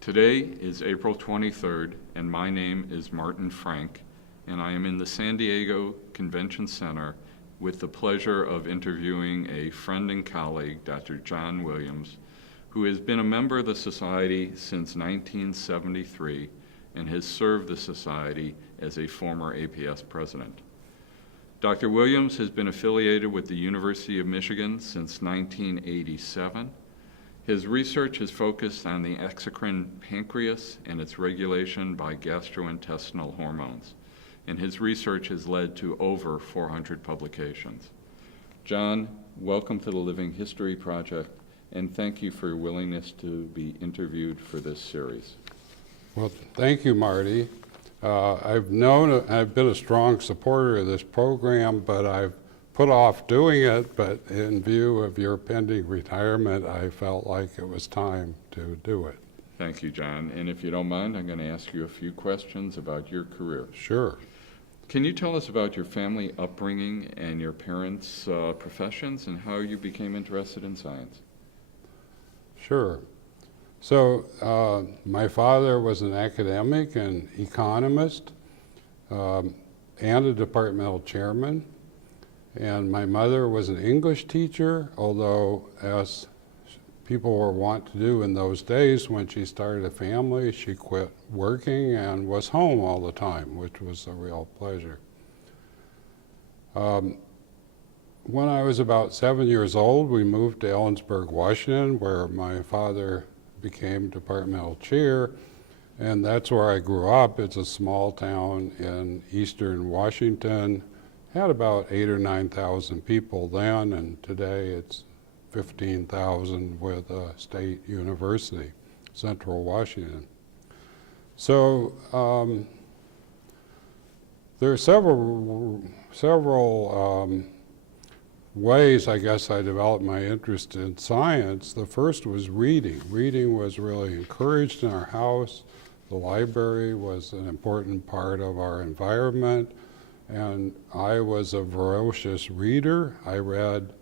Today is April 23rd, and my name is Martin Frank, and I am in the San Diego Convention Center with the pleasure of interviewing a friend and colleague, Dr. John Williams, who has been a member of the Society since 1973 and has served the Society as a former APS president. Dr. Williams has been affiliated with the University of Michigan since 1987. His research has focused on the exocrine pancreas and its regulation by gastrointestinal hormones, and his research has led to over 400 publications. John, welcome to the Living History Project, and thank you for your willingness to be interviewed for this series. Well, thank you, Marty. I've been a strong supporter of this program, but I've put off doing it, but in view of your pending retirement, I felt like it was time to do it. Thank you, John. And if you don't mind, I'm going to ask you a few questions about your career. Sure. Can you tell us about your family upbringing and your parents' professions and how you became interested in science? Sure. So my father was an academic and economist and a departmental chairman. And my mother was an English teacher, although as people were wont to do in those days, when she started a family, she quit working and was home all the time, which was a real pleasure. When I was about 7 years old, we moved to Ellensburg, Washington, where my father became departmental chair, and that's where I grew up. It's a small town in eastern Washington. Had about 8,000 or 9,000 people then, and today it's 15,000 with a state university, Central Washington. So there are several ways, I guess, I developed my interest in science. The first was reading. Reading was really encouraged in our house. The library was an important part of our environment. And I was a voracious reader. I read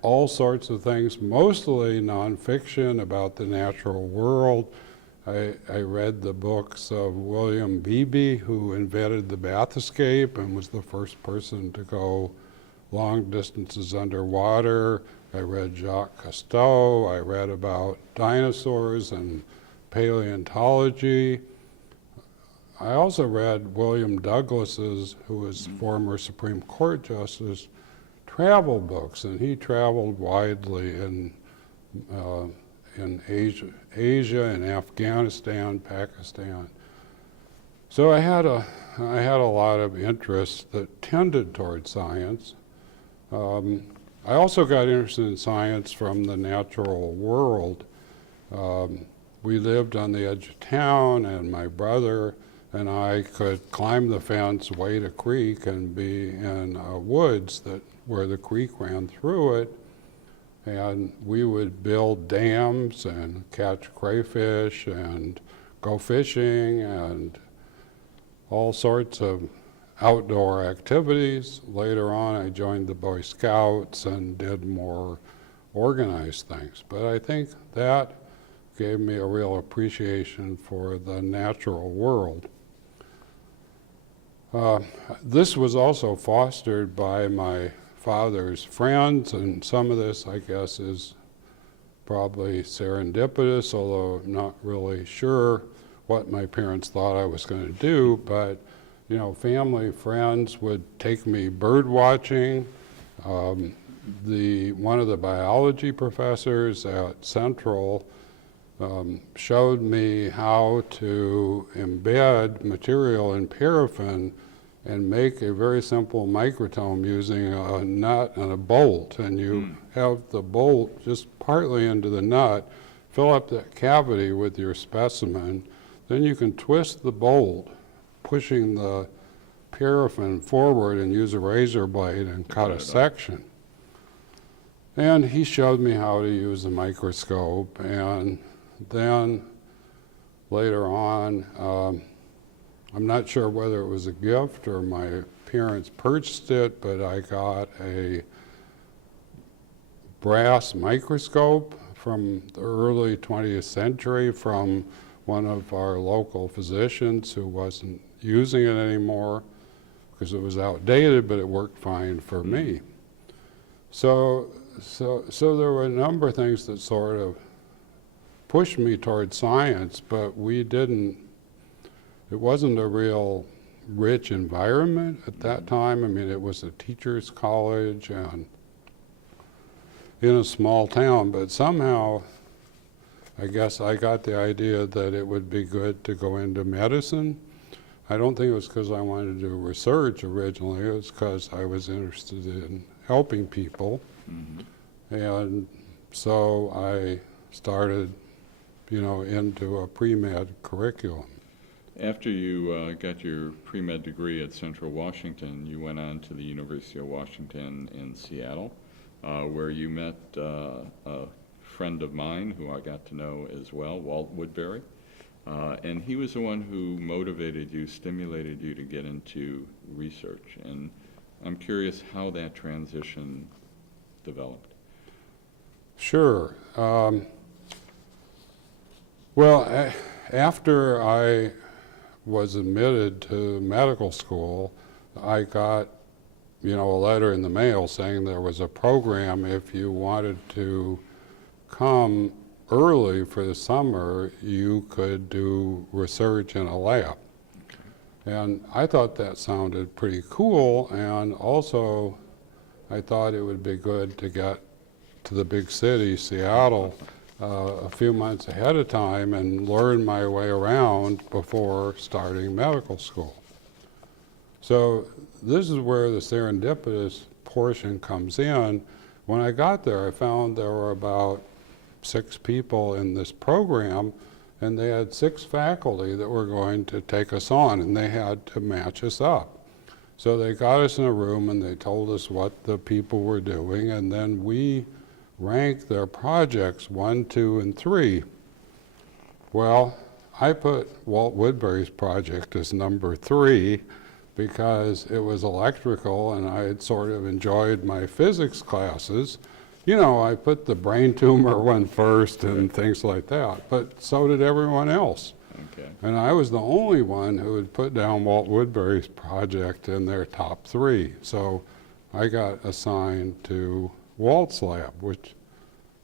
all sorts of things, mostly nonfiction about the natural world. I read the books of William Beebe, who invented the bathyscape and was the first person to go long distances underwater. I read Jacques Cousteau. I read about dinosaurs and paleontology. I also read William Douglas's, who was former Supreme Court Justice, travel books, and he traveled widely in Asia and Afghanistan, Pakistan. So I had a lot of interests that tended toward science. I also got interested in science from the natural world. We lived on the edge of town, and my brother and I could climb the fence, wade a creek, and be in woods where the creek ran through it. And we would build dams and catch crayfish and go fishing and all sorts of outdoor activities. Later on, I joined the Boy Scouts and did more organized things. But I think that gave me a real appreciation for the natural world. This was also fostered by my father's friends, and some of this, I guess, is probably serendipitous, although I'm not really sure what my parents thought I was going to do. But, you know, family friends would take me bird watching. One of the biology professors at Central showed me how to embed material in paraffin and make a very simple microtome using a nut and a bolt. And you have the bolt just partly into the nut, fill up that cavity with your specimen, then you can twist the bolt, pushing the paraffin forward, and use a razor blade and cut a section. And he showed me how to use a microscope, and then later on, I'm not sure whether it was a gift or my parents purchased it, but I got a brass microscope from the early 20th century from one of our local physicians who wasn't using it anymore because it was outdated, but it worked fine for me. So there were a number of things that sort of pushed me toward science, but it wasn't a real rich environment at that time. I mean, it was a teacher's college and in a small town, but somehow I guess I got the idea that it would be good to go into medicine. I don't think it was because I wanted to do research originally, it was because I was interested in helping people. And so I started, into a pre-med curriculum. After you got your pre-med degree at Central Washington, you went on to the University of Washington in Seattle, where you met a friend of mine who I got to know as well, Walt Woodbury. And he was the one who motivated you, stimulated you to get into research. And I'm curious how that transition developed. Sure. Well, after I was admitted to medical school, I got, a letter in the mail saying there was a program if you wanted to come early for the summer, you could do research in a lab. And I thought that sounded pretty cool, and also I thought it would be good to get to the big city, Seattle, a few months ahead of time and learn my way around before starting medical school. So this is where the serendipitous portion comes in. When I got there, I found there were about 6 people in this program, and they had 6 faculty that were going to take us on, and they had to match us up. So they got us in a room and they told us what the people were doing, and then we ranked their projects 1, 2, and 3. Well, I put Walt Woodbury's project as number 3 because it was electrical and I had sort of enjoyed my physics classes. I put the brain tumor one first and things like that, but so did everyone else. Okay. And I was the only one who had put down Walt Woodbury's project in their top 3. So I got assigned to Walt's lab,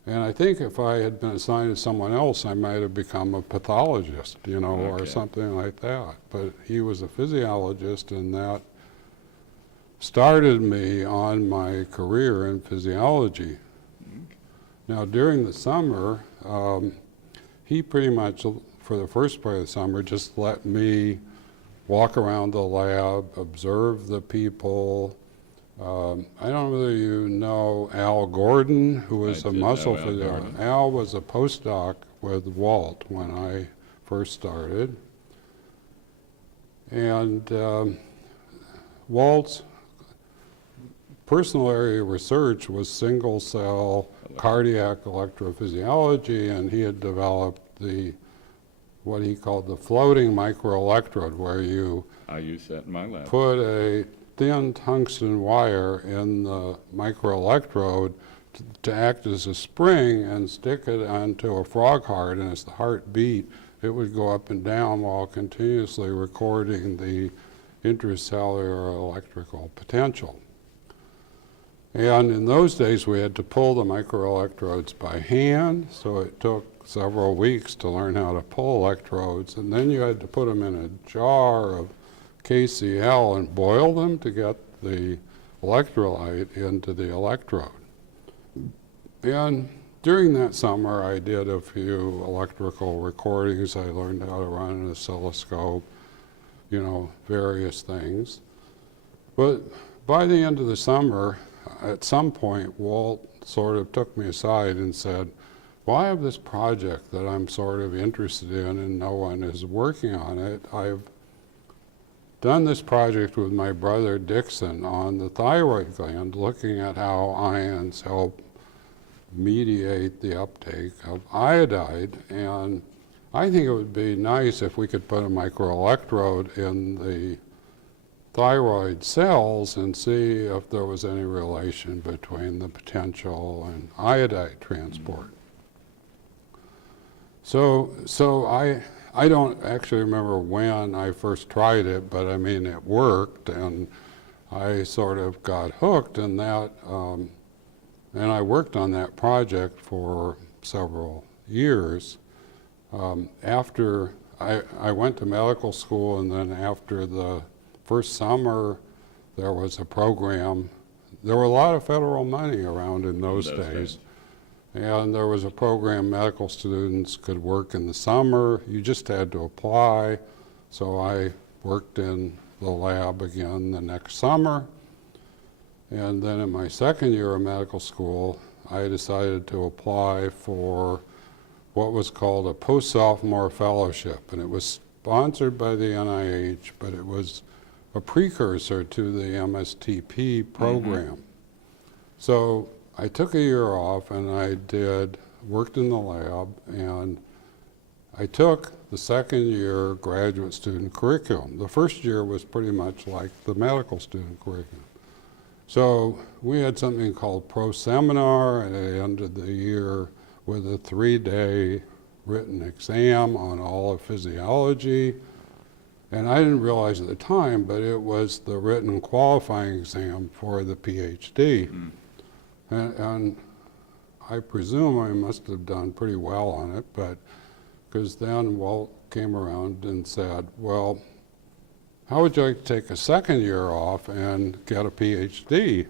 and I think if I had been assigned to someone else, I might have become a pathologist, or something like that. But he was a physiologist, and that started me on my career in physiology. Now, during the summer, he pretty much, for the first part of the summer, just let me walk around the lab, observe the people. I don't know whether you know Al Gordon, who was a muscle physiologist. Al was a postdoc with Walt when I first started. And Walt's personal area of research was single-cell cardiac electrophysiology, and he had developed what he called the floating microelectrode, where you I use that in my lab. Put a thin tungsten wire in the microelectrode to act as a spring and stick it onto a frog heart, and as the heart beat, it would go up and down while continuously recording the intracellular electrical potential. And in those days, we had to pull the microelectrodes by hand, so it took several weeks to learn how to pull electrodes, and then you had to put them in a jar of KCl and boil them to get the electrolyte into the electrode. And during that summer, I did a few electrical recordings. I learned how to run an oscilloscope, various things. But by the end of the summer, at some point, Walt sort of took me aside and said, well, I have this project that I'm sort of interested in and no one is working on it. I've done this project with my brother Dixon on the thyroid gland, looking at how ions help mediate the uptake of iodide. And I think it would be nice if we could put a microelectrode in the thyroid cells and see if there was any relation between the potential and iodide transport. So I don't actually remember when I first tried it, but I mean, it worked, and I sort of got hooked in that, and I worked on that project for several years. After I went to medical school, and then after the first summer, there was a program. There were a lot of federal money around in those days. And there was a program medical students could work in the summer. You just had to apply. So I worked in the lab again the next summer. And then in my second year of medical school, I decided to apply for what was called a post-sophomore fellowship. And it was sponsored by the NIH, but it was a precursor to the MSTP program. So I took a year off, and I worked in the lab, and I took the second year graduate student curriculum. The first year was pretty much like the medical student curriculum. So we had something called Pro Seminar, and I ended the year with a 3-day written exam on all of physiology. And I didn't realize at the time, but it was the written qualifying exam for the PhD. And I presume I must have done pretty well on it, but because then Walt came around and said, well, how would you like to take a second year off and get a PhD?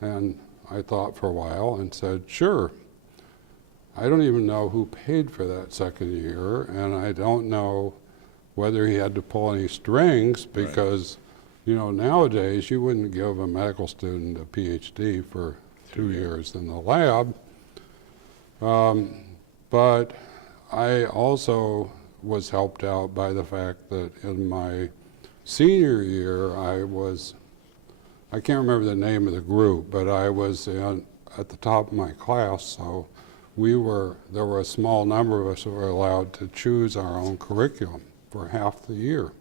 And I thought for a while and said, sure. I don't even know who paid for that second year, and I don't know whether he had to pull any strings, because you know, nowadays you wouldn't give a medical student a PhD for 2 years in the lab. But I also was helped out by the fact that in my senior year, I can't remember the name of the group, but I was at the top of my class, so there were a small number of us who were allowed to choose our own curriculum for half the year.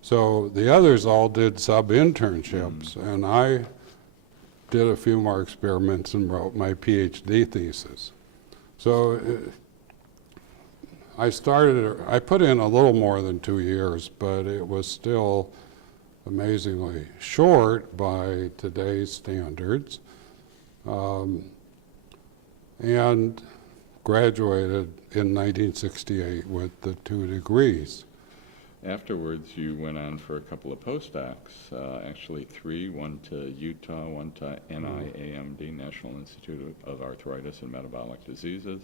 So the others all did sub-internships, and I did a few more experiments and wrote my PhD thesis. So I put in a little more than 2 years, but it was still amazingly short by today's standards, and graduated in 1968 with the 2 degrees. Afterwards, you went on for a couple of postdocs, actually 3, one to Utah, one to NIAMD, National Institute of Arthritis and Metabolic Diseases,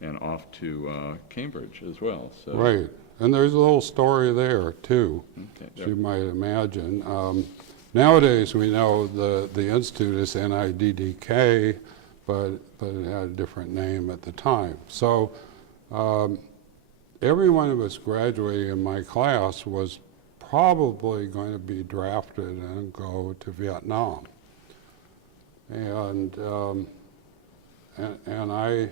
and off to Cambridge as well. So. Right, and there's a little story there too, Okay. as you might imagine. Nowadays we know the institute is NIDDK, but it had a different name at the time. So everyone who was graduating in my class was probably going to be drafted and go to Vietnam. And I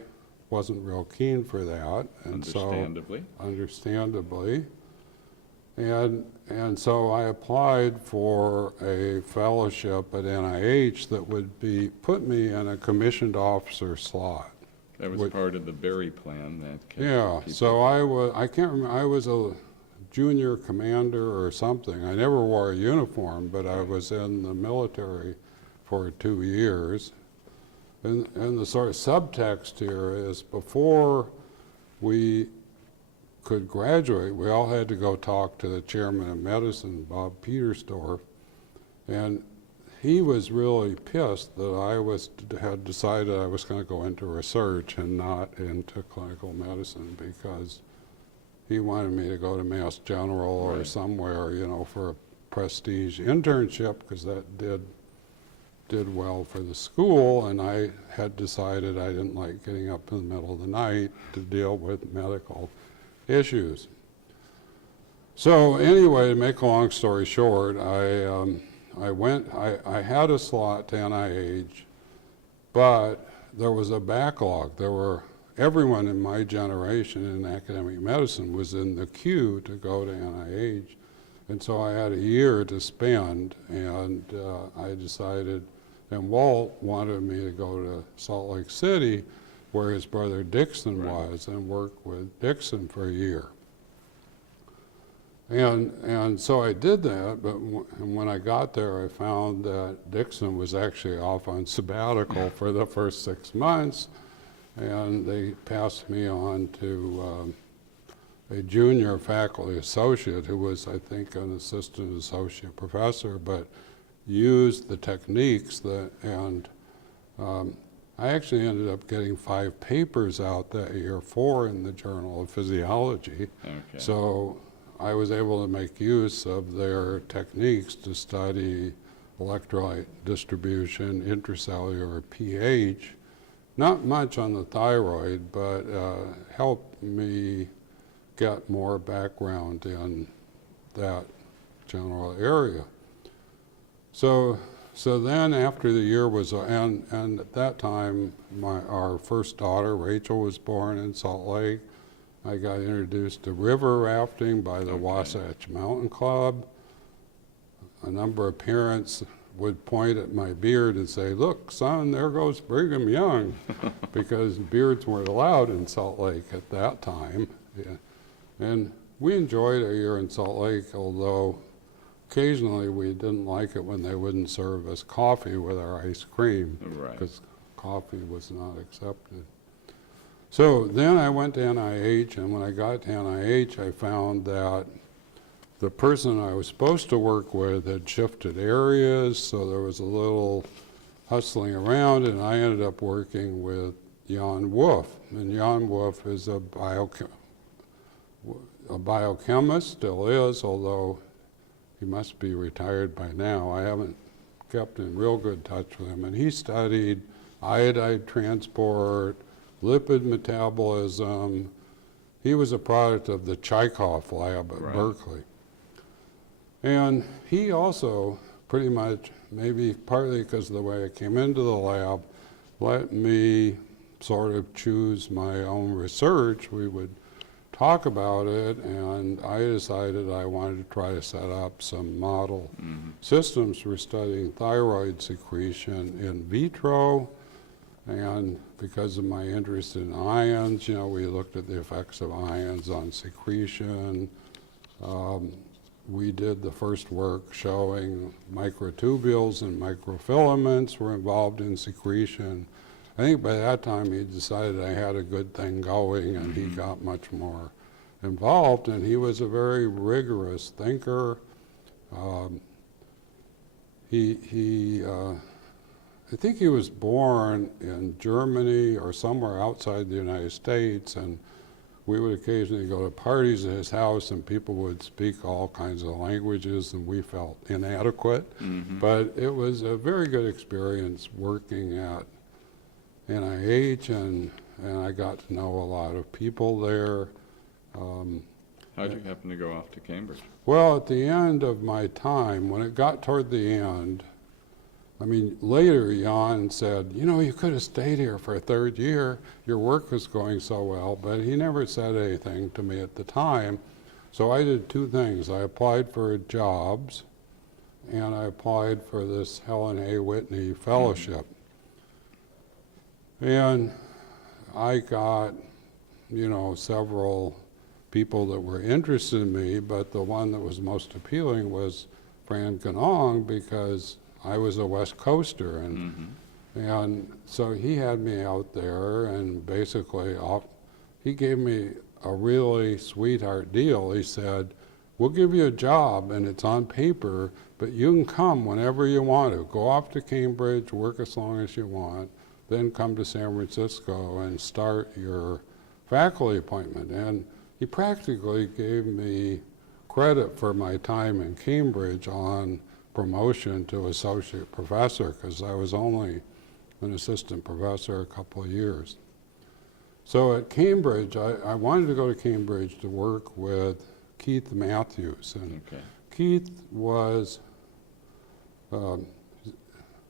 wasn't real keen for that. And Understandably. Understandably. And so I applied for a fellowship at NIH that would put me in a commissioned officer slot. That was part of the Berry plan that kept Yeah, people. so I can't remember, I was a junior commander or something. I never wore a uniform, but I was in the military for 2 years. And the sort of subtext here is before we could graduate, we all had to go talk to the chairman of medicine, Bob Petersdorf, and he was really pissed that I had decided I was going to go into research and not into clinical medicine, because he wanted me to go to Mass General or somewhere, you know, for a prestige internship, because that did well for the school, and I had decided I didn't like getting up in the middle of the night to deal with medical issues. So anyway, to make a long story short, I had a slot to NIH, but there was a backlog. Everyone in my generation in academic medicine was in the queue to go to NIH, and so I had a year to spend, and I decided, and Walt wanted me to go to Salt Lake City, where his brother Dixon was, and worked with Dixon for a year. And so I did that, but when I got there, I found that Dixon was actually off on sabbatical for the first 6 months, and they passed me on to a junior faculty associate who was, I think, an assistant associate professor, but used the techniques and I actually ended up getting 5 papers out that year, 4 in the Journal of Physiology. Okay. So I was able to make use of their techniques to study electrolyte distribution, intracellular pH, not much on the thyroid, but helped me get more background in that general area. So then after the year was, and at that time, our first daughter, Rachel, was born in Salt Lake. I got introduced to river rafting by the Wasatch Mountain Club. A number of parents would point at my beard and say, "Look, son, there goes Brigham Young," because beards weren't allowed in Salt Lake at that time. Yeah. And we enjoyed a year in Salt Lake, although occasionally we didn't like it when they wouldn't serve us coffee with our ice cream, because coffee was not accepted. So then I went to NIH, and when I got to NIH, I found that the person I was supposed to work with had shifted areas, so there was a little hustling around, and I ended up working with Jan Wolf. And Jan Wolf is a biochemist, still is, although he must be retired by now. I haven't kept in real good touch with him. And he studied iodide transport, lipid metabolism. He was a product of the Chaikov lab at Berkeley. And he also pretty much, maybe partly because of the way I came into the lab, let me sort of choose my own research. We would talk about it, and I decided I wanted to try to set up some model systems for studying thyroid secretion in vitro. And because of my interest in ions, you know, we looked at the effects of ions on secretion. We did the first work showing microtubules and microfilaments were involved in secretion. I think by that time he decided I had a good thing going, and he got much more involved, and he was a very rigorous thinker. I think he was born in Germany or somewhere outside the United States, and we would occasionally go to parties at his house, and people would speak all kinds of languages, and we felt inadequate. But it was a very good experience working at NIH, and I got to know a lot of people there. How'd you happen to go off to Cambridge? Well, at the end of my time, when it got toward the end, I mean, later Jan said, you know, you could have stayed here for a 3rd year. Your work was going so well, but he never said anything to me at the time. So I did 2 things. I applied for jobs, and I applied for this Helen A. Whitney Fellowship. And I got, you know, several people that were interested in me, but the one that was most appealing was Fran Ganong, because I was a West Coaster, and so he had me out there, and basically he gave me a really sweetheart deal. He said, we'll give you a job, and it's on paper, but you can come whenever you want to. Go off to Cambridge, work as long as you want, then come to San Francisco and start your faculty appointment. And he practically gave me credit for my time in Cambridge on promotion to associate professor, because I was only an assistant professor a couple of years. So at Cambridge, I wanted to go to Cambridge to work with Keith Matthews. And Keith was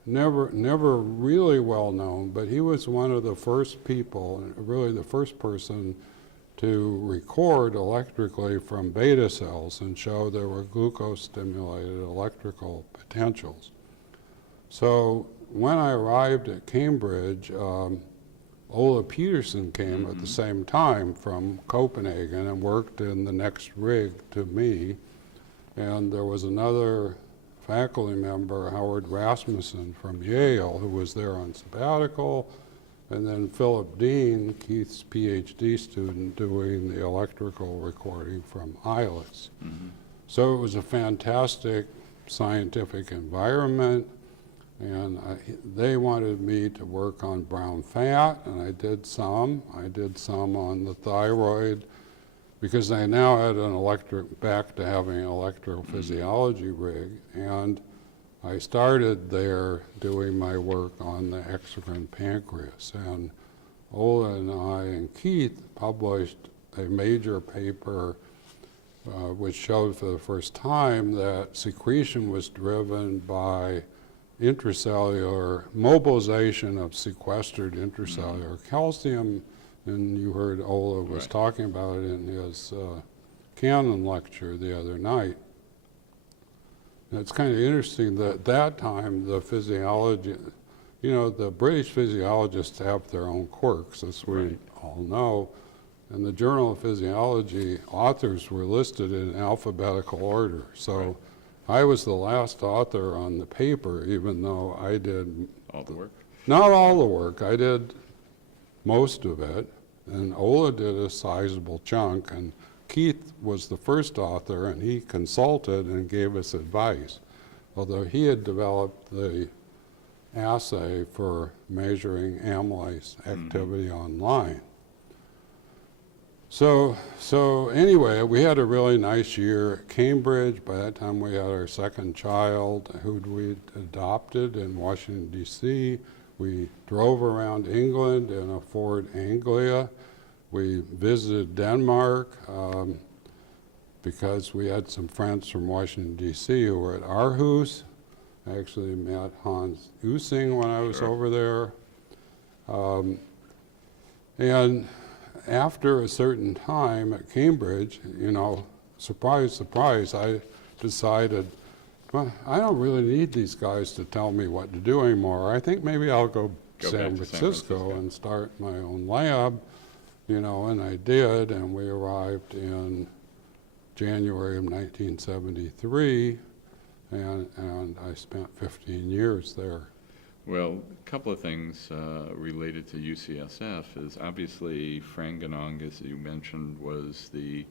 never really well known, but he was one of the first people, really the first person to record electrically from beta cells and show there were glucose-stimulated electrical potentials. So when I arrived at Cambridge, Ola Peterson came at the same time from Copenhagen and worked in the next rig to me. And there was another faculty member, Howard Rasmussen from Yale, who was there on sabbatical. And then Philip Dean, Keith's PhD student, doing the electrical recording from ILS. So it was a fantastic scientific environment, and they wanted me to work on brown fat, and I did some. I did some on the thyroid, because I now had back to having an electrophysiology rig, and I started there doing my work on the exocrine pancreas. And Ola and I and Keith published a major paper which showed for the first time that secretion was driven by intracellular mobilization of sequestered intracellular calcium. And you heard Ola was talking about it in his canon lecture the other night. And it's kind of interesting that at that time the physiology, you know, the British physiologists have their own quirks, as we all know. And the Journal of Physiology authors were listed in alphabetical order. So I was the last author on the paper, even though I did all the work. Not all the work. I did most of it, and Ola did a sizable chunk, and Keith was the first author, and he consulted and gave us advice, although he had developed the assay for measuring amylase activity online. So anyway, we had a really nice year at Cambridge. By that time, we had our second child, who we'd adopted in Washington, D.C. We drove around England in a Ford Anglia. We visited Denmark because we had some friends from Washington, D.C. who were at Aarhus. I actually met Hans Using when I was over there. And after a certain time at Cambridge, you know, surprise, surprise, I decided, well, I don't really need these guys to tell me what to do anymore. I think maybe I'll go to San Francisco and start my own lab, you know, and I did, and we arrived in January of 1973, and I spent 15 years there. Well, a couple of things related to UCSF is obviously Frank Ganong, as you mentioned, was the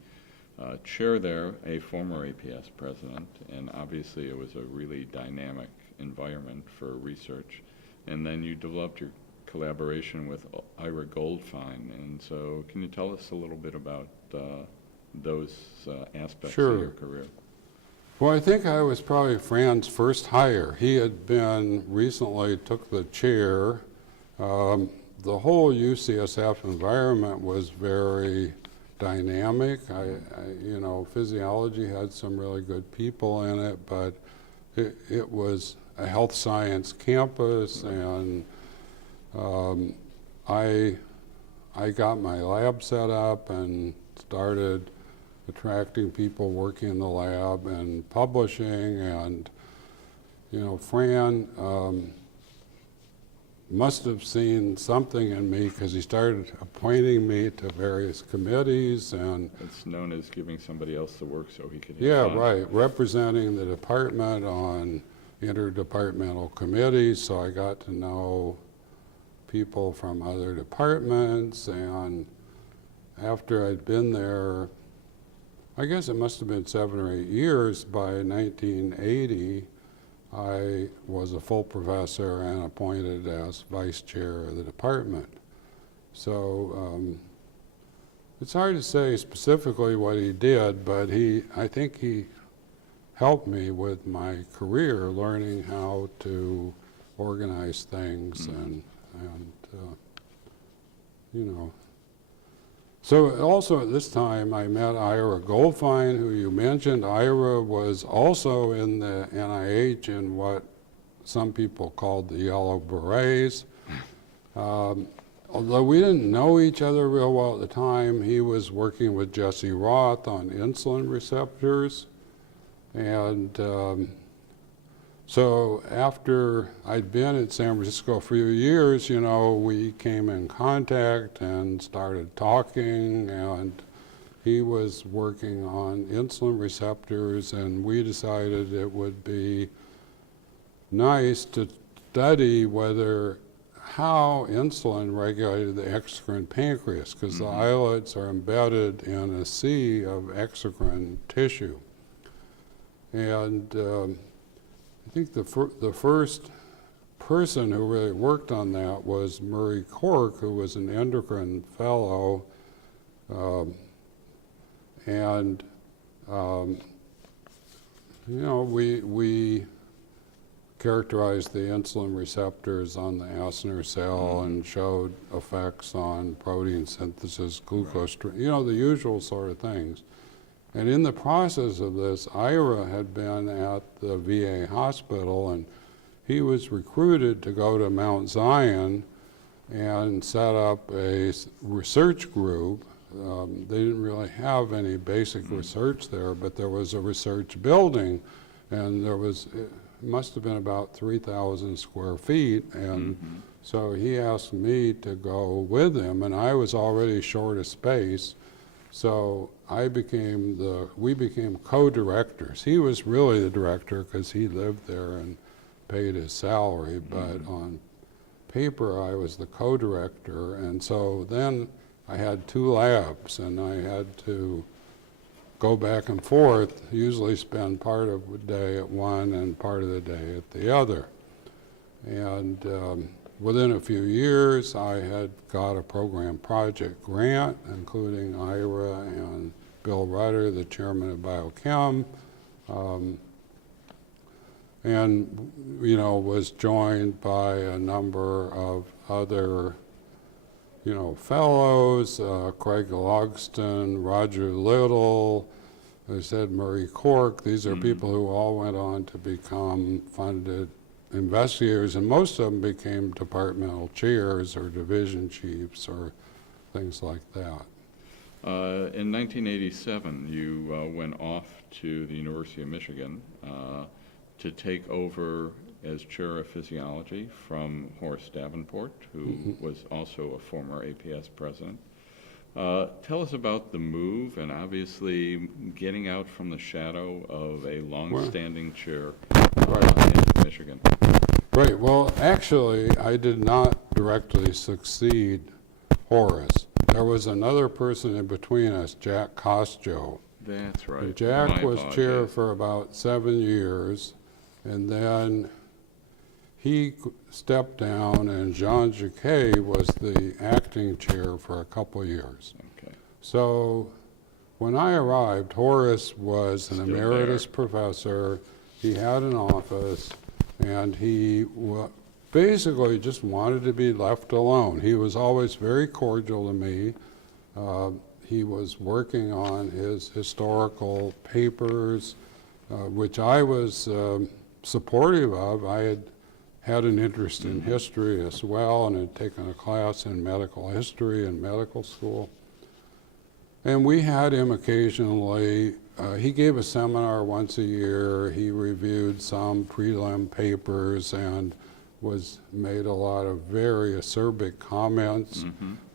chair there, a former APS president, and obviously it was a really dynamic environment for research. And then you developed your collaboration with Ira Goldfein, and so can you tell us a little bit about those aspects of your career? Well, I think I was probably Fran's first hire. He had been recently took the chair. The whole UCSF environment was very dynamic. You know, physiology had some really good people in it, but it was a health science campus, and I got my lab set up and started attracting people working in the lab and publishing, and you know, Fran must have seen something in me because he started appointing me to various committees, and it's known as giving somebody else the work so he could representing the department on interdepartmental committees, so I got to know people from other departments. And after I'd been there, I guess it must have been 7 or 8 years, by 1980, I was a full professor and appointed as vice chair of the department. So it's hard to say specifically what he did, but I think he helped me with my career, learning how to organize things and you know. So also at this time, I met Ira Goldfein, who you mentioned. Ira was also in the NIH in what some people called the Yellow Berets. Although we didn't know each other real well at the time, he was working with Jesse Roth on insulin receptors. And So after I'd been at San Francisco for a few years, you know, we came in contact and started talking, and he was working on insulin receptors, and we decided it would be nice to study how insulin regulated the exocrine pancreas, because the islets are embedded in a sea of exocrine tissue. And I think the first person who really worked on that was Murray Cork, who was an endocrine fellow. You know, we characterized the insulin receptors on the acinar cell and showed effects on protein synthesis, glucose, you know, the usual sort of things. And in the process of this, Ira had been at the VA hospital, and he was recruited to go to Mount Zion and set up a research group. They didn't really have any basic research there, but there was a research building, and there was, it must have been about 3,000 square feet, and so he asked me to go with him, and I was already short of space, so we became co-directors. He was really the director because he lived there and paid his salary, but on paper I was the co-director, and so then I had 2 labs, and I had to go back and forth, usually spend part of the day at one and part of the day at the other. And within a few years, I had got a program project grant, including Ira and Bill Rutter, the chairman of Biochem, and, you know, was joined by a number of other, you know, fellows, Craig Logston, Roger Little, I said Murray Cork. These are people who all went on to become funded investigators, and most of them became departmental chairs or division chiefs or things like that. In 1987, you went off to the University of Michigan to take over as chair of physiology from Horace Davenport, who was also a former APS president. Tell us about the move and obviously getting out from the shadow of a long-standing chair in Michigan. Right, well, actually, I did not directly succeed Horace. There was another person in between us, Jack Costjo. That's right. And Jack was chair for about 7 years, and then he stepped down, and Jean Jacquet was the acting chair for a couple of years. Okay. So when I arrived, Horace was an emeritus professor. He had an office, and he basically just wanted to be left alone. He was always very cordial to me. He was working on his historical papers, which I was supportive of. I had an interest in history as well, and had taken a class in medical history in medical school. And we had him occasionally. He gave a seminar once a year. He reviewed some prelim papers and made a lot of very acerbic comments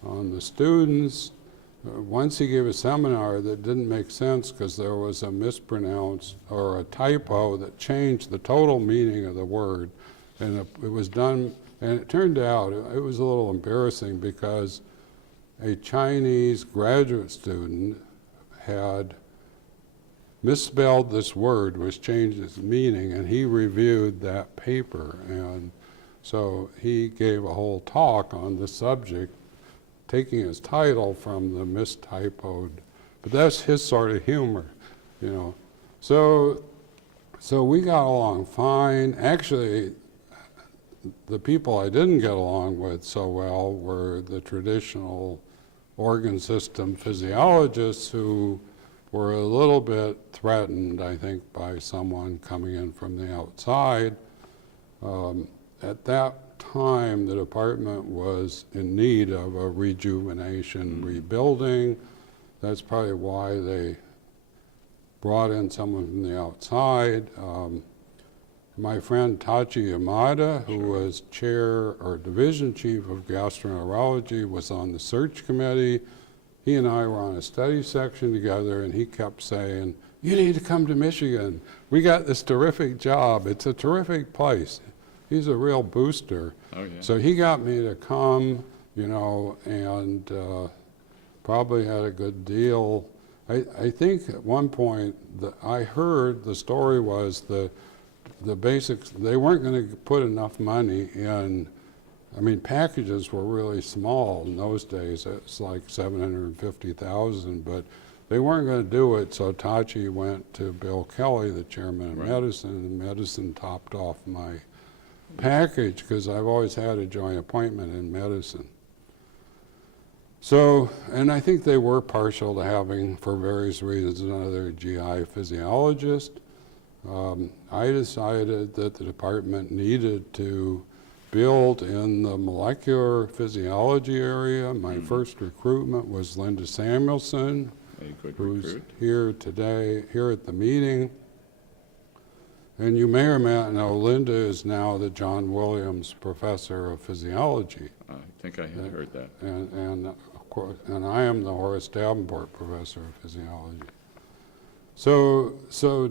on the students. Once he gave a seminar that didn't make sense because there was a mispronounced or a typo that changed the total meaning of the word. And it was done, and it turned out it was a little embarrassing because a Chinese graduate student had misspelled this word, which changed its meaning, and he reviewed that paper. And so he gave a whole talk on the subject, taking his title from the mistypoed, but that's his sort of humor, you know. So we got along fine. Actually, the people I didn't get along with so well were the traditional organ system physiologists who were a little bit threatened, I think, by someone coming in from the outside. At that time, the department was in need of a rejuvenation, rebuilding. That's probably why they brought in someone from the outside. my friend Tachi Yamada, who was chair or division chief of gastroenterology, was on the search committee. He and I were on a study section together, and he kept saying, "You need to come to Michigan. We got this terrific job. It's a terrific place." He's a real booster. Oh, yeah. So he got me to come, you know, and probably had a good deal. I think at one point I heard the story was the basics, they weren't going to put enough money in. I mean, packages were really small in those days. It's like 750,000, but they weren't going to do it, so Tachi went to Bill Kelly, the chairman of medicine, and medicine topped off my package because I've always had a joint appointment in medicine. So, and I think they were partial to having, for various reasons, another GI physiologist. I decided that the department needed to build in the molecular physiology area. My first recruitment was Linda Samuelson, who's here today, here at the meeting. And you may or may not know, Linda is now the John Williams Professor of Physiology. I think I had heard that. And of course, and I am the Horace Davenport Professor of Physiology. So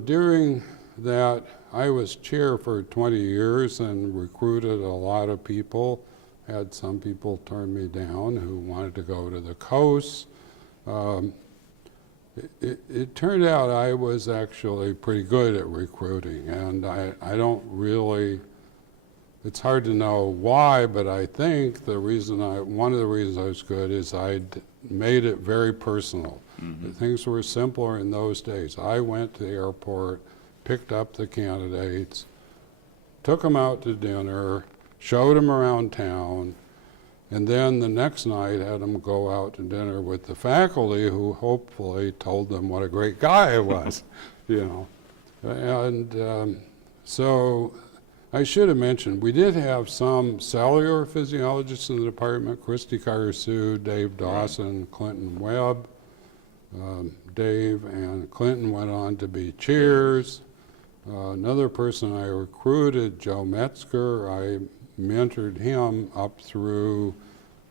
during that, I was chair for 20 years and recruited a lot of people. Had some people turn me down who wanted to go to the coast. It turned out I was actually pretty good at recruiting, and I don't really, it's hard to know why, but I think one of the reasons I was good is I'd made it very personal. Things were simpler in those days. I went to the airport, picked up the candidates, took them out to dinner, showed them around town, and then the next night had them go out to dinner with the faculty who hopefully told them what a great guy I was, you know. And so I should have mentioned, we did have some cellular physiologists in the department, Christy Carter-Sue, Dave Dawson, Clinton Webb. Dave and Clinton went on to be chairs. Another person I recruited, Joe Metzger, I mentored him up through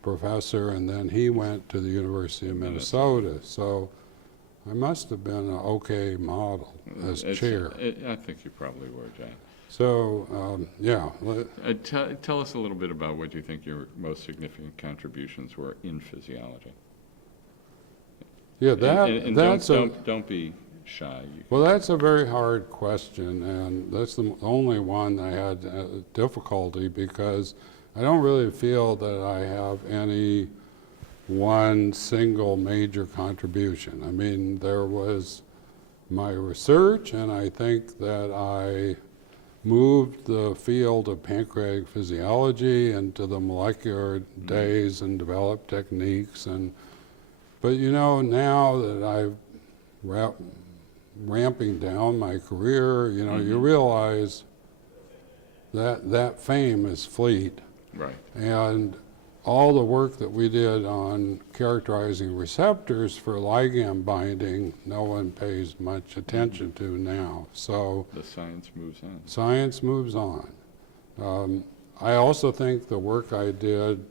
professor, and then he went to the University of Minnesota. So I must have been an okay model as chair. I think you probably were, John. So, yeah. Tell us a little bit about what you think your most significant contributions were in physiology. Yeah, don't be shy. Well, that's a very hard question, and that's the only one I had difficulty because I don't really feel that I have any one single major contribution. I mean, there was my research, and I think that I moved the field of pancreatic physiology into the molecular days and developed techniques. But you know, now that I've ramping down my career, you know, you realize that fame is fleet. Right. And all the work that we did on characterizing receptors for ligand binding, no one pays much attention to now. So the science moves on. Science moves on. I also think the work I did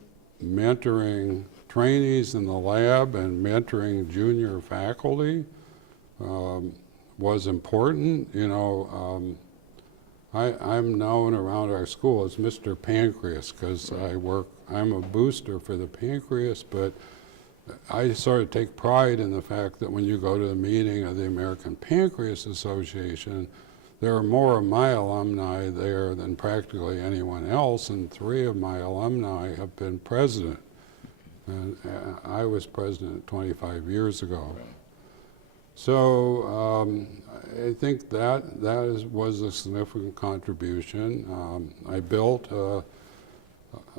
mentoring trainees in the lab and mentoring junior faculty was important. You know, I'm known around our school as Mr. Pancreas because I'm a booster for the pancreas, but I sort of take pride in the fact that when you go to a meeting of the American Pancreas Association, there are more of my alumni there than practically anyone else, and 3 of my alumni have been president. And I was president 25 years ago. Right. So I think that was a significant contribution. I built a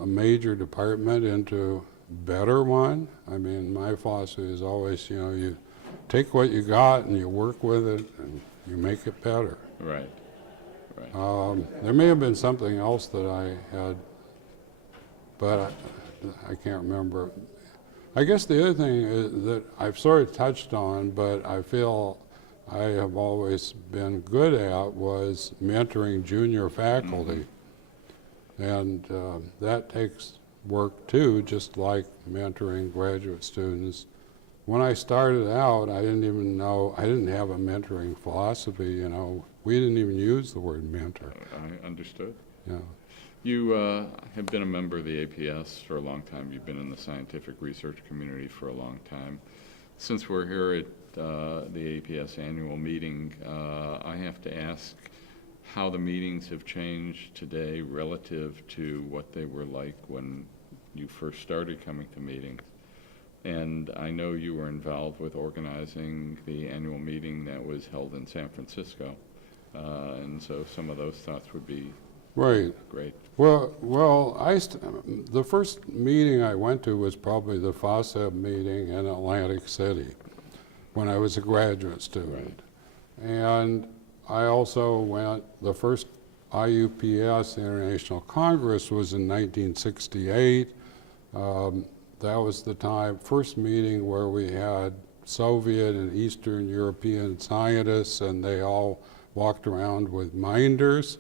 major department into a better one. I mean, my philosophy is always, you know, you take what you got and you work with it and you make it better. Right. Right. There may have been something else that I had, but I can't remember. I guess the other thing is that I've sort of touched on, but I feel I have always been good at was mentoring junior faculty. And that takes work too, just like mentoring graduate students. When I started out, I didn't even know, I didn't have a mentoring philosophy, you know. We didn't even use the word mentor. I understood. Yeah. You have been a member of the APS for a long time. You've been in the scientific research community for a long time. Since we're here at the APS annual meeting, I have to ask how the meetings have changed today relative to what they were like when you first started coming to meetings. And I know you were involved with organizing the annual meeting that was held in San Francisco. And so some of those thoughts would be Right. great. Well, the first meeting I went to was probably the FOSSEB meeting in Atlantic City when I was a graduate student. Right. And I also went, the first IUPS International Congress was in 1968. That was the first meeting where we had Soviet and Eastern European scientists, and they all walked around with minders.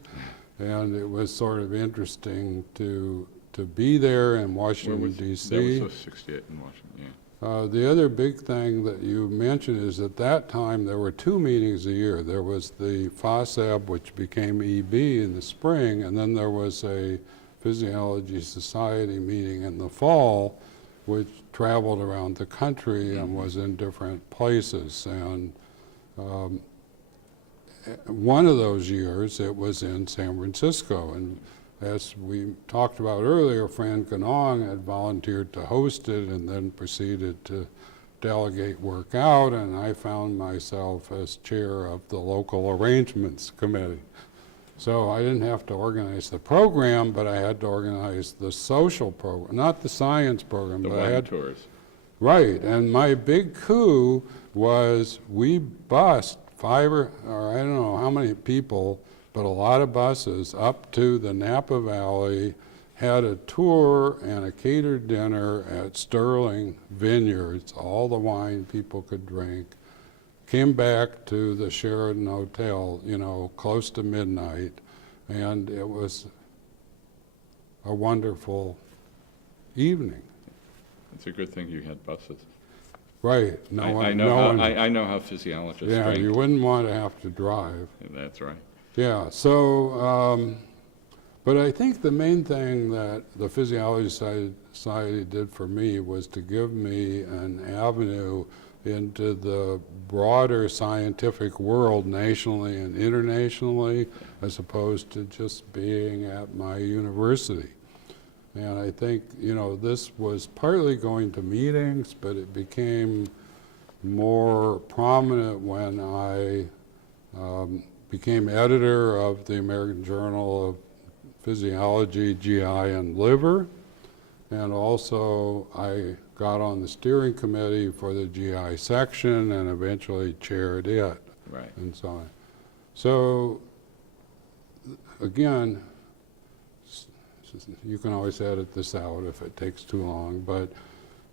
And it was sort of interesting to be there in Washington, D.C. That was 68 in Washington, yeah. The other big thing that you mentioned is at that time there were 2 meetings a year. There was the FOSSEB, which became EB in the spring, and then there was a Physiology Society meeting in the fall, which traveled around the country and was in different places. And one of those years, it was in San Francisco. And as we talked about earlier, Fran Ganong had volunteered to host it and then proceeded to delegate work out, and I found myself as chair of the local arrangements committee. So I didn't have to organize the program, but I had to organize the social program, not the science program. The but I had tours. Right, and my big coup was we bused 5 or I don't know how many people, but a lot of buses up to the Napa Valley, had a tour and a catered dinner at Sterling Vineyards, all the wine people could drink, came back to the Sheraton Hotel, you know, close to midnight, and it was a wonderful evening. It's a good thing you had buses. Right. I know how physiologists Yeah, drink. you wouldn't want to have to drive. That's right. Yeah, so, but I think the main thing that the Physiology Society did for me was to give me an avenue into the broader scientific world nationally and internationally, as opposed to just being at my university. And I think, you know, this was partly going to meetings, but it became more prominent when I became editor of the American Journal of Physiology, GI, and Liver. And also I got on the steering committee for the GI section and eventually chaired it. Right. And so on. So again, you can always edit this out if it takes too long, but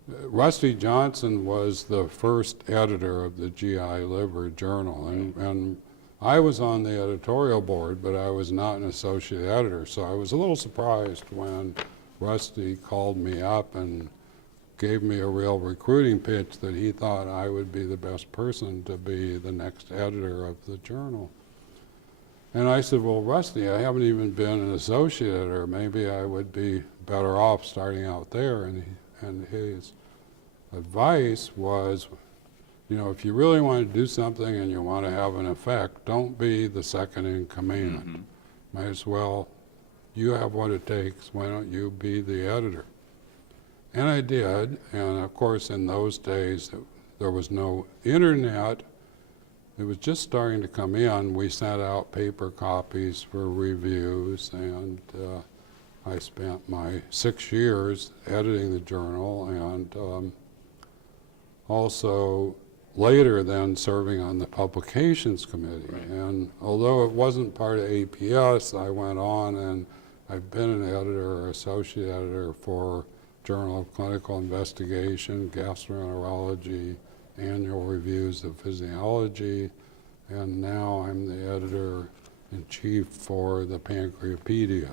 Rusty Johnson was the first editor of the GI Liver Journal, and I was on the editorial board, but I was not an associate editor, so I was a little surprised when Rusty called me up and gave me a real recruiting pitch that he thought I would be the best person to be the next editor of the journal. And I said, well, Rusty, I haven't even been an associate editor. Maybe I would be better off starting out there. And his advice was, you know, if you really want to do something and you want to have an effect, don't be the second in command. Mm-hmm. Might as well, you have what it takes. Why don't you be the editor? And I did. And of course, in those days, there was no internet. It was just starting to come in. We sent out paper copies for reviews, and I spent my 6 years editing the journal, and also later then serving on the publications committee. Right. And although it wasn't part of APS, I went on and I've been an editor or associate editor for Journal of Clinical Investigation, Gastroenterology, annual reviews of Physiology, and now I'm the editor-in-chief for the Pancreapedia,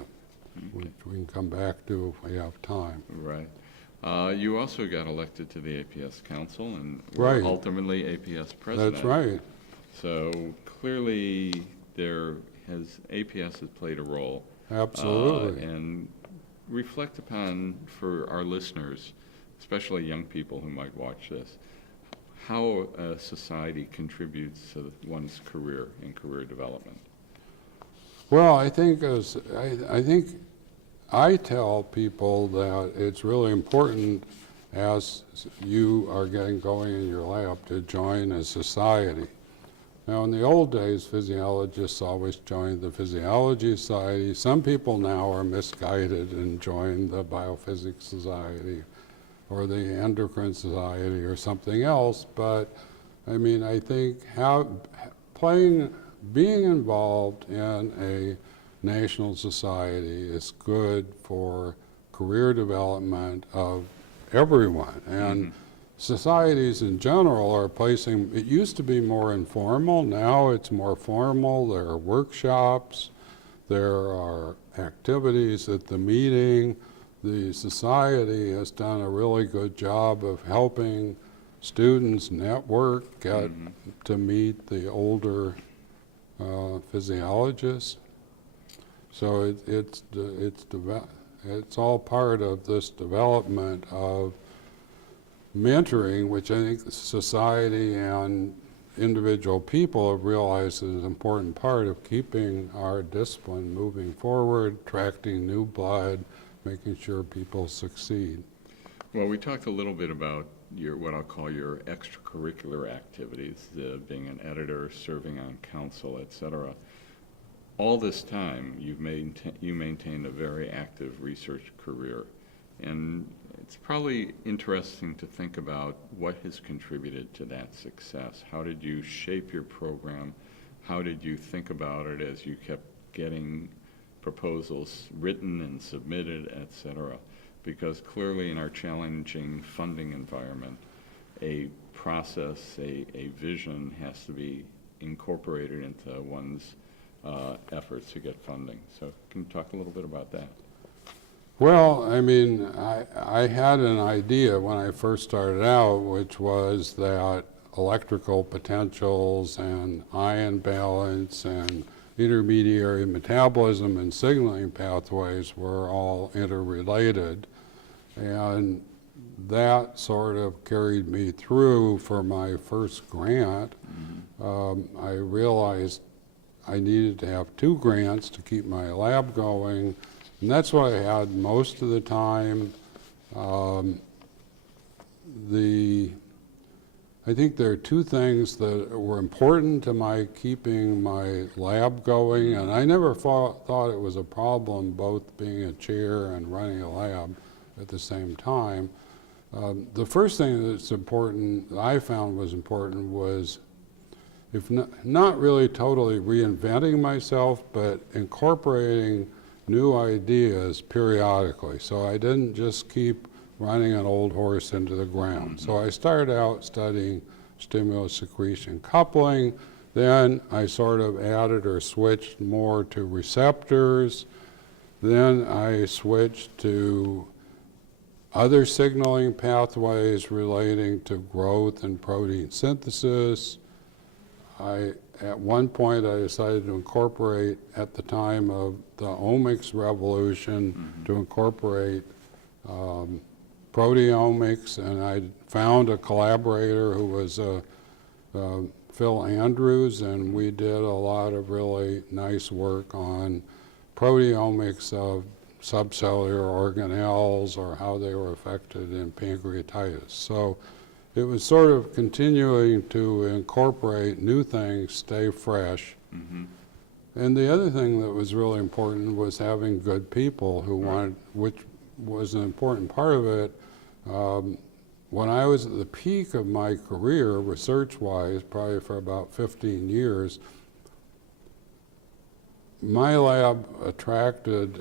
which we can come back to if we have time. Right. You also got elected to the APS Council and Right. were ultimately APS president. That's right. So clearly APS has played a role. Absolutely. And reflect upon, for our listeners, especially young people who might watch this, how a society contributes to one's career and career development. Well, I think I tell people that it's really important as you are getting going in your lab to join a society. Now, in the old days, physiologists always joined the Physiology Society. Some people now are misguided and join the Biophysics Society or the Endocrine Society or something else, but I mean, I think being involved in a national society is good for career development of everyone. And societies in general are it used to be more informal, now it's more formal. There are workshops, there are activities at the meeting. The society has done a really good job of helping students network, get to meet the older physiologists. So it's all part of this development of mentoring, which I think society and individual people have realized is an important part of keeping our discipline moving forward, attracting new blood, making sure people succeed. Well, we talked a little bit about what I'll call your extracurricular activities, being an editor, serving on council, etc. All this time, you maintained a very active research career, and it's probably interesting to think about what has contributed to that success. How did you shape your program? How did you think about it as you kept getting proposals written and submitted, etc.? Because clearly in our challenging funding environment, a process, a vision has to be incorporated into one's efforts to get funding. So can you talk a little bit about that? Well, I mean, I had an idea when I first started out, which was that electrical potentials and ion balance and intermediary metabolism and signaling pathways were all interrelated. And that sort of carried me through for my first grant. I realized I needed to have 2 grants to keep my lab going, and that's what I had most of the time. I think there are 2 things that were important to my keeping my lab going, and I never thought it was a problem both being a chair and running a lab at the same time. The first thing that's important, I found was important, was if not really totally reinventing myself, but incorporating new ideas periodically. So I didn't just keep running an old horse into the ground. So I started out studying stimulus secretion coupling. Then I sort of added or switched more to receptors. Then I switched to other signaling pathways relating to growth and protein synthesis. At one point, I decided to incorporate, at the time of the omics revolution, to incorporate proteomics, and I found a collaborator who was Phil Andrews, and we did a lot of really nice work on proteomics of subcellular organelles or how they were affected in pancreatitis. So it was sort of continuing to incorporate new things, stay fresh. And the other thing that was really important was having good people who wanted, which was an important part of it. When I was at the peak of my career, research-wise, probably for about 15 years, my lab attracted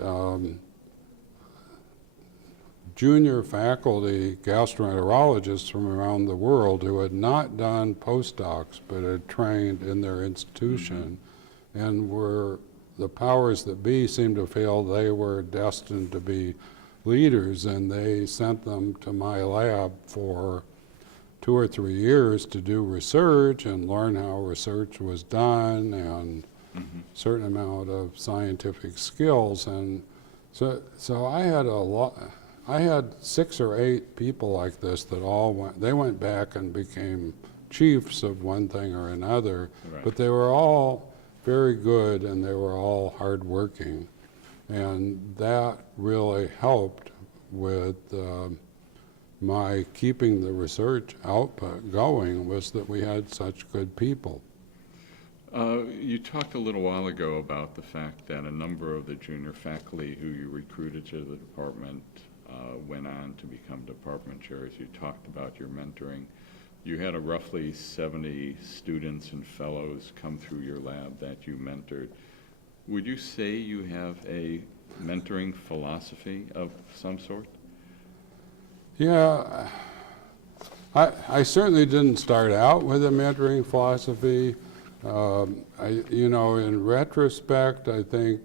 junior faculty gastroenterologists from around the world who had not done postdocs but had trained in their institution, and were the powers that be seemed to feel they were destined to be leaders, and they sent them to my lab for 2 or 3 years to do research and learn how research was done and certain amount of scientific skills. And so I had I had 6 or 8 people like this that all went back and became chiefs of one thing or another, Right. but they were all very good and they were all hardworking. And that really helped with my keeping the research output going, was that we had such good people. You talked a little while ago about the fact that a number of the junior faculty who you recruited to the department went on to become department chairs. You talked about your mentoring. You had a roughly 70 students and fellows come through your lab that you mentored. Would you say you have a mentoring philosophy of some sort? Yeah, I certainly didn't start out with a mentoring philosophy. You know, in retrospect, I think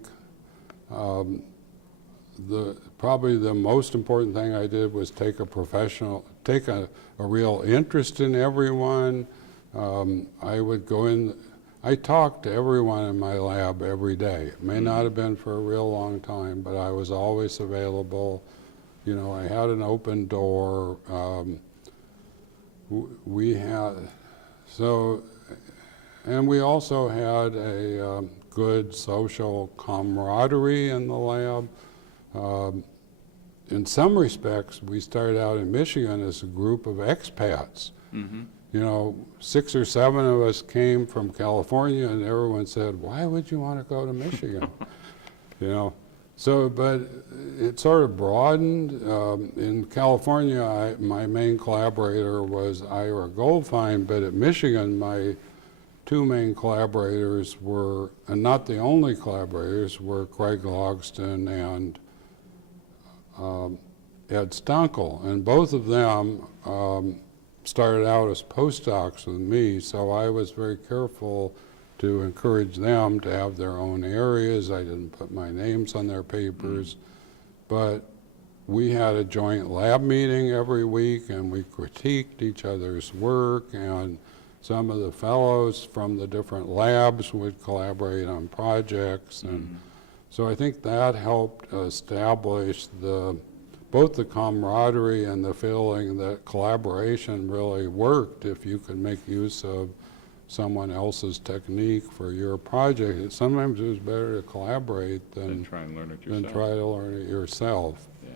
probably the most important thing I did was take a real interest in everyone. I would go in, I talked to everyone in my lab every day. It may not have been for a real long time, but I was always available. You know, I had an open door. We had, and we also had a good social camaraderie in the lab. In some respects, we started out in Michigan as a group of expats. You know, 6 or 7 of us came from California, and everyone said, "Why would you want to go to Michigan?" You know, so, but it sort of broadened. In California, my main collaborator was Ira Goldfein, but at Michigan, my 2 main collaborators were, and not the only collaborators, were Craig Logston and Ed Stunkel, and both of them started out as postdocs with me, so I was very careful to encourage them to have their own areas. I didn't put my names on their papers, but we had a joint lab meeting every week, and we critiqued each other's work, and some of the fellows from the different labs would collaborate on projects, and so I think that helped establish both the camaraderie and the feeling that collaboration really worked if you could make use of someone else's technique for your project. Sometimes it was better to collaborate than try and learn it yourself. Than try to learn it yourself. Yeah.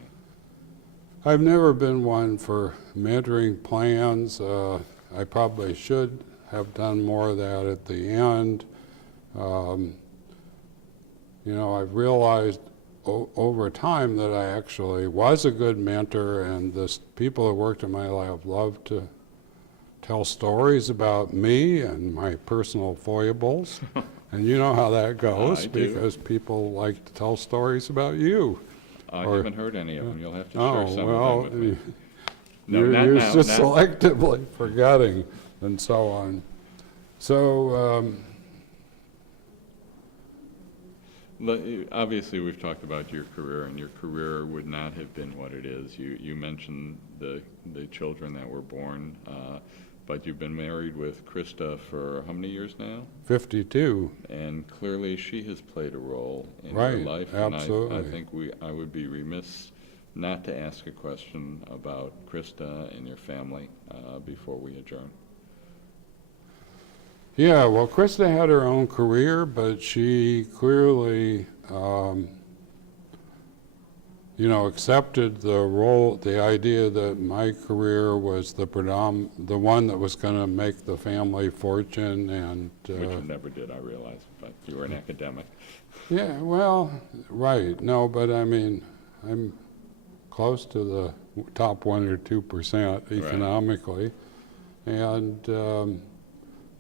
I've never been one for mentoring plans. I probably should have done more of that at the end. You know, I've realized over time that I actually was a good mentor, and the people who worked in my lab loved to tell stories about me and my personal foibles. And you know how that goes, because people like to tell stories about you. I haven't heard any of them. You'll have to share Oh, some well, of them with me. No, you're not now, just not- selectively forgetting and so on. So, Obviously, we've talked about your career, and your career would not have been what it is. You mentioned the children that were born, but you've been married with Krista for how many years now? 52. And clearly she has played a role in Right, your life. absolutely. And I think I would be remiss not to ask a question about Krista and your family before we adjourn. Yeah, well, Krista had her own career, but she clearly, you know, accepted the role, the idea that my career was the one that was going to make the family fortune, and Which you never did, I realize, but you were an academic. yeah, well, right. No, but I mean, I'm close to the top 1 or 2% economically, and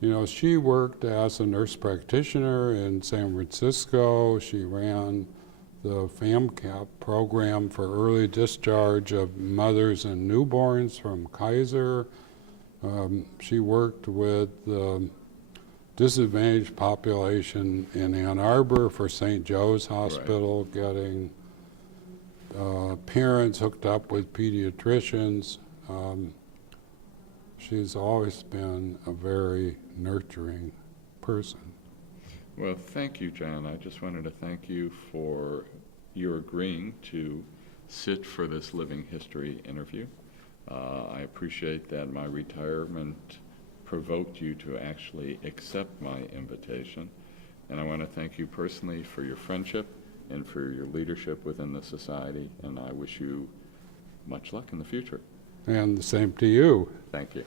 you know, she worked as a nurse practitioner in San Francisco. She ran the FAMCAP program for early discharge of mothers and newborns from Kaiser. She worked with the disadvantaged population in Ann Arbor for St. Joe's Hospital, getting parents hooked up with pediatricians. She's always been a very nurturing person. Well, thank you, John. I just wanted to thank you for your agreeing to sit for this living history interview. I appreciate that my retirement provoked you to actually accept my invitation. And I want to thank you personally for your friendship and for your leadership within the society. And I wish you much luck in the future. And the same to you. Thank you.